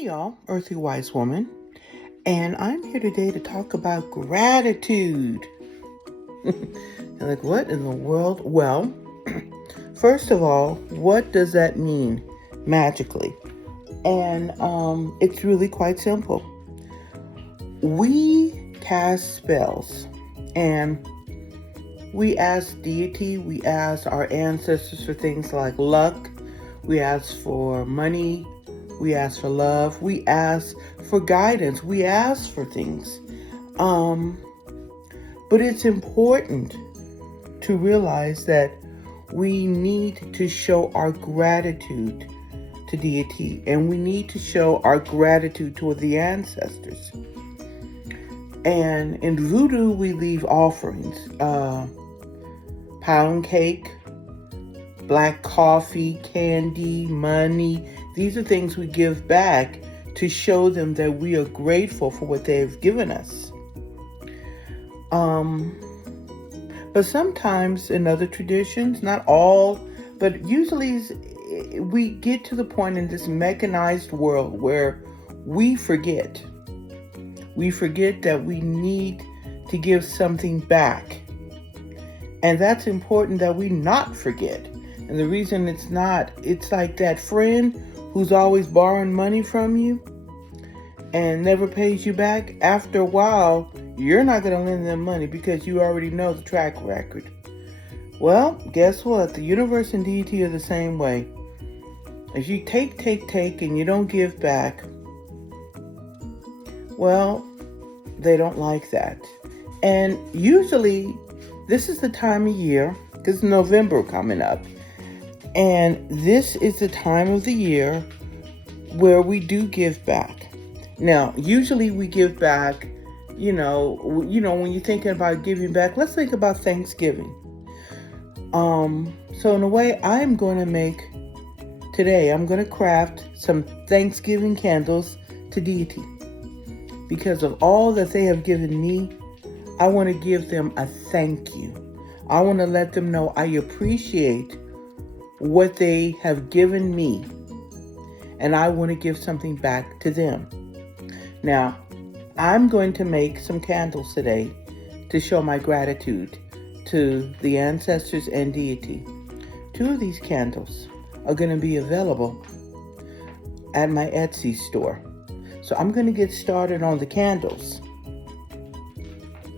Hey y'all, Earthly Wise Woman, and I'm here today to talk about gratitude. You're like, what in the world? Well, first of all, what does that mean magically? And it's really quite simple. We cast spells, and we ask deity, we ask our ancestors for things like luck, we ask for money, we ask for love, we ask for guidance, we ask for things. But it's important to realize that we need to show our gratitude to deity, and we need to show our gratitude toward the ancestors. And in voodoo, we leave offerings, pound cake, black coffee, candy, money. These are things we give back to show them that we are grateful for what they've given us. But sometimes in other traditions, not all, but usually we get to the point in this mechanized world where we forget. We forget that we need to give something back. And that's important that we not forget. And the reason it's like that friend who's always borrowing money from you and never pays you back. After a while, you're not going to lend them money because you already know the track record. Well, guess what? The universe and deity are the same way. If you take, and you don't give back, well, they don't like that. And usually, this is the time of year, because November coming up, and this is the time of the year where we do give back. Now, usually we give back, when you're thinking about giving back, let's think about Thanksgiving. So in a way, I'm going to craft some Thanksgiving candles to deity. Because of all that they have given me, I want to give them a thank you. I want to let them know I appreciate what they have given me, and I want to give something back to them. Now, I'm going to make some candles today to show my gratitude to the ancestors and deity. 2 of these candles are going to be available at my Etsy store. So I'm going to get started on the candles.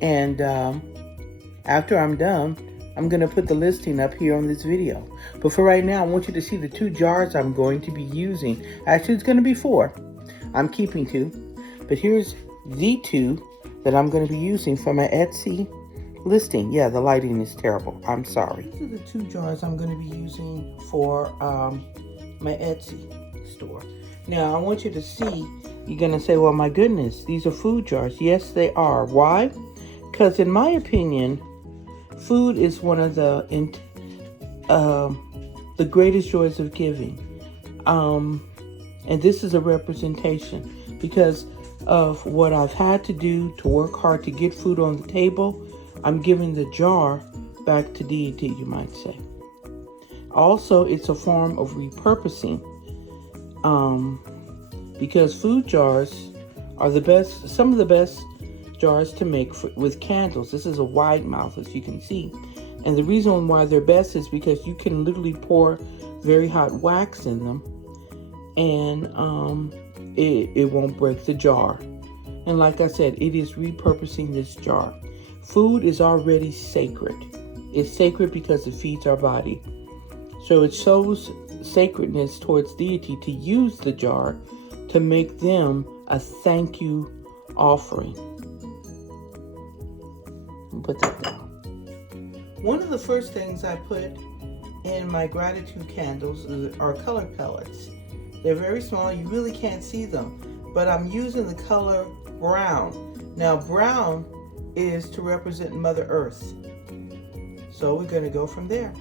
And after I'm done, I'm going to put the listing up here on this video. But for right now, I want you to see the 2 jars I'm going to be using. Actually, it's going to be 4. I'm keeping 2. But here's the 2 that I'm going to be using for my Etsy listing. Yeah, the lighting is terrible. I'm sorry. These are the 2 jars I'm going to be using for my Etsy store. Now, I want you to see, you're going to say, well, my goodness, these are food jars. Yes, they are. Why? Because in my opinion, food is one of the greatest joys of giving. And this is a representation because of what I've had to do to work hard to get food on the table. I'm giving the jar back to deity, you might say. Also, it's a form of repurposing. Because food jars are some of the best jars to make with candles. This is a wide mouth, as you can see. And the reason why they're best is because you can literally pour very hot wax in them, and it won't break the jar. And like I said, it is repurposing this jar. Food is already sacred. It's sacred because it feeds our body. So it shows sacredness towards deity to use the jar to make them a thank you offering. Put that down. One of the first things I put in my gratitude candles are color pellets. They're very small, you really can't see them, but I'm using the color brown. Now, brown is to represent Mother Earth. So we're going to go from there.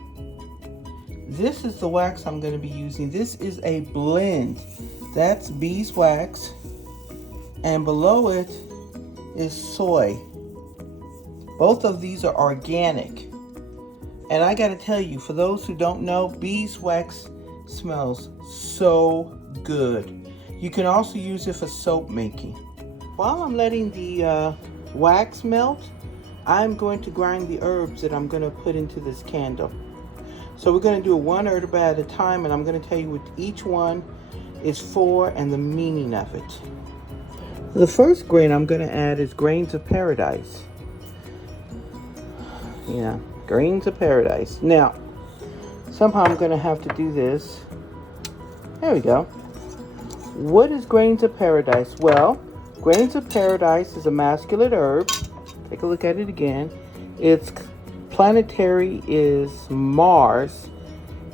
This is the wax I'm going to be using. This is a blend. That's beeswax, and below it is soy. Both of these are organic. And I got to tell you, for those who don't know, beeswax smells so good. You can also use it for soap making. While I'm letting the wax melt, I'm going to grind the herbs that I'm going to put into this candle. So we're going to do it one herb at a time, and I'm going to tell you what each one is for and the meaning of it. The first grain I'm going to add is grains of paradise. Yeah, grains of paradise. Now, somehow I'm going to have to do this. There we go. What is grains of paradise? Well, grains of paradise is a masculine herb. Take a look at it again. Its planetary is Mars,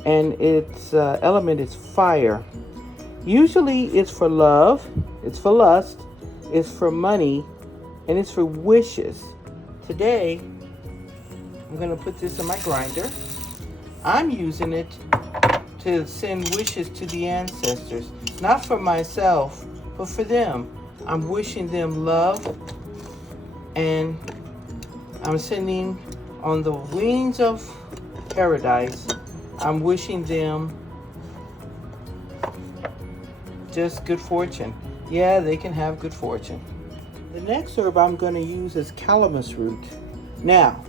and its element is fire. Usually it's for love, it's for lust, it's for money, and it's for wishes. Today, I'm going to put this in my grinder. I'm using it to send wishes to the ancestors. Not for myself, but for them. I'm wishing them love, and I'm sending on the wings of paradise. I'm wishing them just good fortune. Yeah, they can have good fortune. The next herb I'm going to use is calamus root. Now,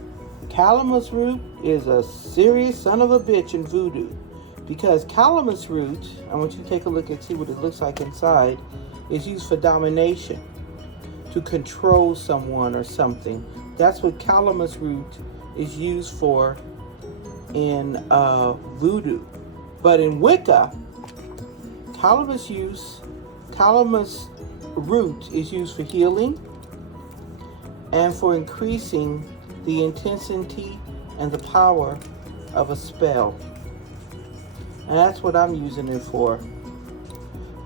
calamus root is a serious son of a bitch in voodoo, because calamus root, I want you to take a look and see what it looks like inside, is used for domination, to control someone or something. That's what calamus root is used for in voodoo. But in Wicca, calamus root is used for healing and for increasing the intensity and the power of a spell. And that's what I'm using it for,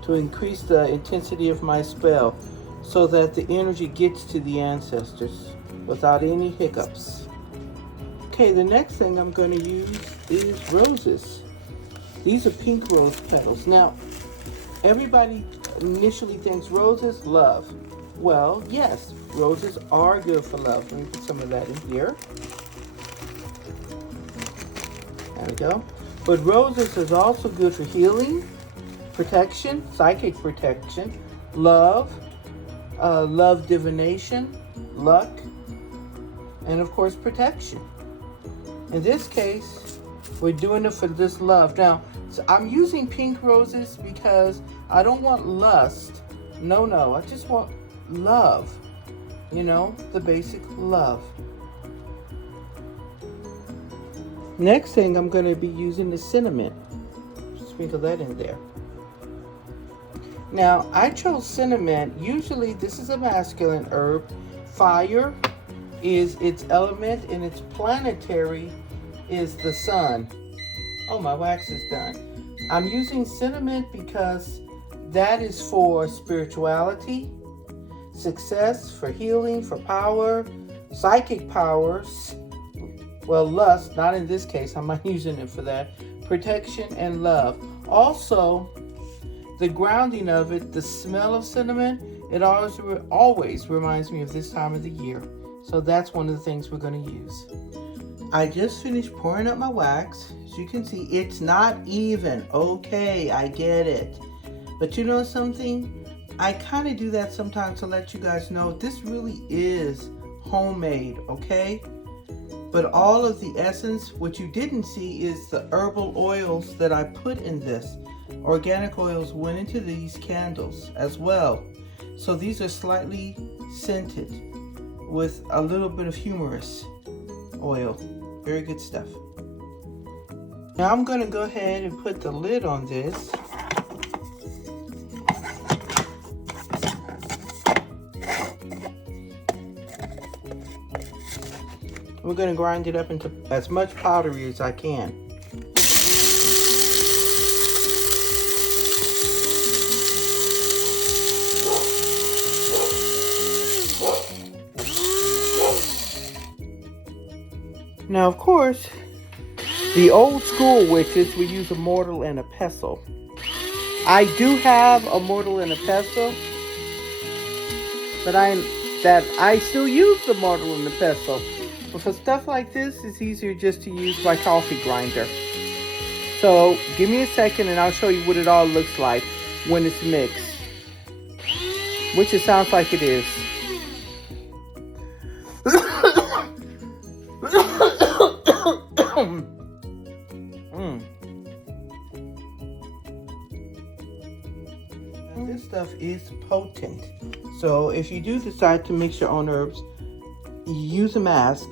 to increase the intensity of my spell so that the energy gets to the ancestors without any hiccups. Okay, the next thing I'm going to use is roses. These are pink rose petals. Now, everybody initially thinks roses, love. Well, yes, roses are good for love. Let me put some of that in here. There we go. But roses is also good for healing, protection, psychic protection, love, love divination, luck, and of course protection. In this case, we're doing it for this love. Now, so I'm using pink roses because I don't want lust. No, I just want love. You know, the basic love. Next thing I'm going to be using is cinnamon. Sprinkle that in there. Now, I chose cinnamon. Usually, this is a masculine herb. Fire is its element, and its planetary is the sun. Oh, my wax is done. I'm using cinnamon because that is for spirituality, success, for healing, for power, psychic powers. Well, lust, not in this case. I'm not using it for that. Protection and love. Also, the grounding of it, the smell of cinnamon, it always reminds me of this time of the year. So that's one of the things we're going to use. I just finished pouring up my wax. As you can see, it's not even. Okay, I get it. But you know something? I kind of do that sometimes to let you guys know this really is homemade, okay? But all of the essence, what you didn't see is the herbal oils that I put in this. Organic oils went into these candles as well. So these are slightly scented with a little bit of humorous oil. Very good stuff. Now I'm going to go ahead and put the lid on this. We're going to grind it up into as much powdery as I can. Now, of course, the old school witches would use a mortar and a pestle. I do have a mortar and a pestle, but I still use the mortar and the pestle. But for stuff like this, it's easier just to use my coffee grinder. So give me a second and I'll show you what it all looks like when it's mixed. which it sounds like it is. This stuff is potent. So if you do decide to mix your own herbs, use a mask.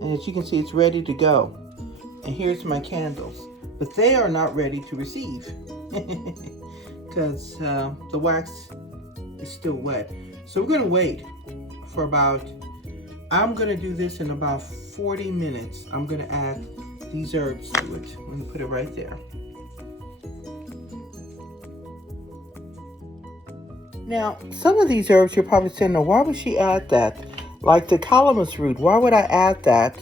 And as you can see, it's ready to go. And here's my candles. But they are not ready to receive because the wax is still wet. So we're gonna wait for I'm gonna do this in about 40 minutes. I'm gonna add these herbs to it. I'm gonna put it right there. Now, some of these herbs you're probably saying, "No, why would she add that?" Like the calamus root, why would I add that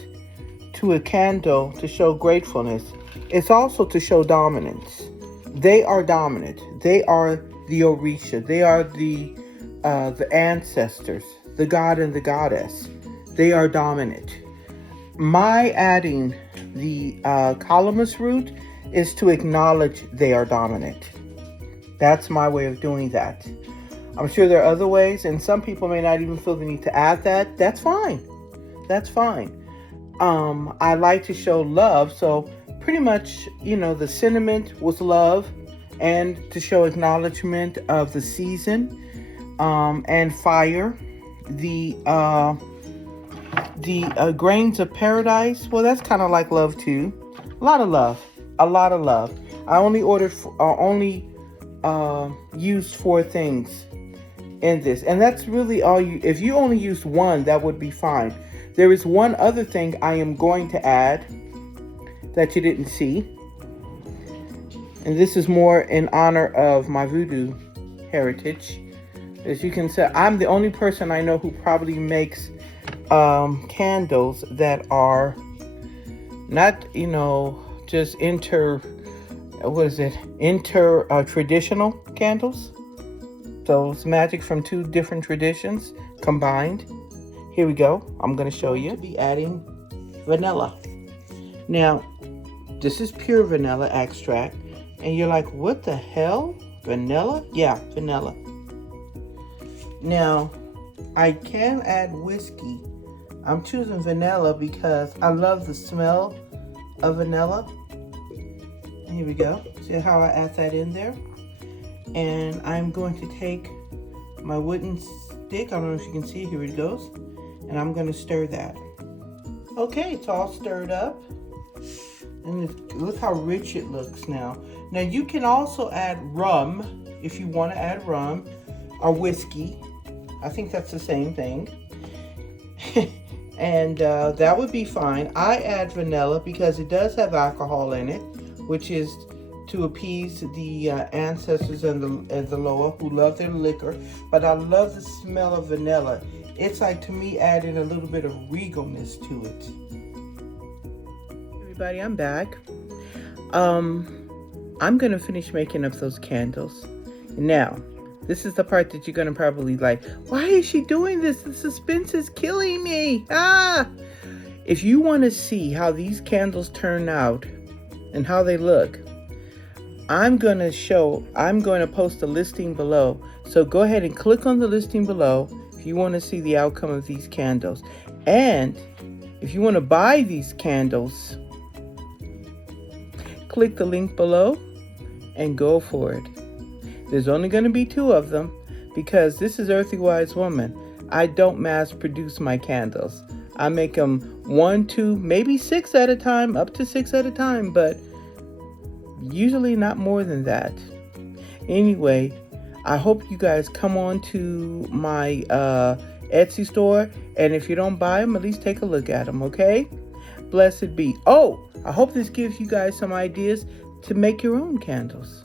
to a candle to show gratefulness? It's also to show dominance. They are dominant. They are the Orisha. They are the ancestors, the god and the goddess. They are dominant. My adding the calamus root is to acknowledge they are dominant. That's my way of doing that. I'm sure there are other ways, and some people may not even feel the need to add that. That's fine. That's fine. I like to show love, so pretty much, the cinnamon was love, and to show acknowledgement of the season, and fire. The grains of paradise, well, that's kind of like love too. A lot of love. I only used 4 things in this, and that's really all if you only used one, that would be fine. There is one other thing I am going to add that you didn't see, and this is more in honor of my voodoo heritage. As you can see, I'm the only person I know who probably makes candles that are not, just traditional candles. So it's magic from 2 different traditions combined. Here we go. I'm going to show you. Be adding vanilla. Now, this is pure vanilla extract. And you're like, what the hell? Vanilla? Yeah, vanilla. Now, I can add whiskey. I'm choosing vanilla because I love the smell of vanilla. Here we go. See how I add that in there? And I'm going to take my wooden stick. I don't know if you can see. Here it goes. And I'm going to stir that. Okay, it's all stirred up. And look how rich it looks now. Now you can also add rum if you want to add rum or whiskey. I think that's the same thing. And that would be fine. I add vanilla because it does have alcohol in it, which is to appease the ancestors and the Loa who love their liquor. But I love the smell of vanilla. It's like, to me, adding a little bit of regalness to it. Everybody, I'm back. I'm going to finish making up those candles. Now, this is the part that you're going to probably like, why is she doing this? The suspense is killing me. If you want to see how these candles turn out and how they look, I'm going to post a listing below. So go ahead and click on the listing below if you want to see the outcome of these candles. And if you want to buy these candles, click the link below and go for it. There's only going to be 2 of them because this is Earthy Wise Woman. I don't mass produce my candles. I make them 1, 2, maybe 6 at a time, up to 6 at a time, but usually not more than that. Anyway, I hope you guys come on to my Etsy store, and if you don't buy them, at least take a look at them, okay? Blessed be. Oh, I hope this gives you guys some ideas to make your own candles.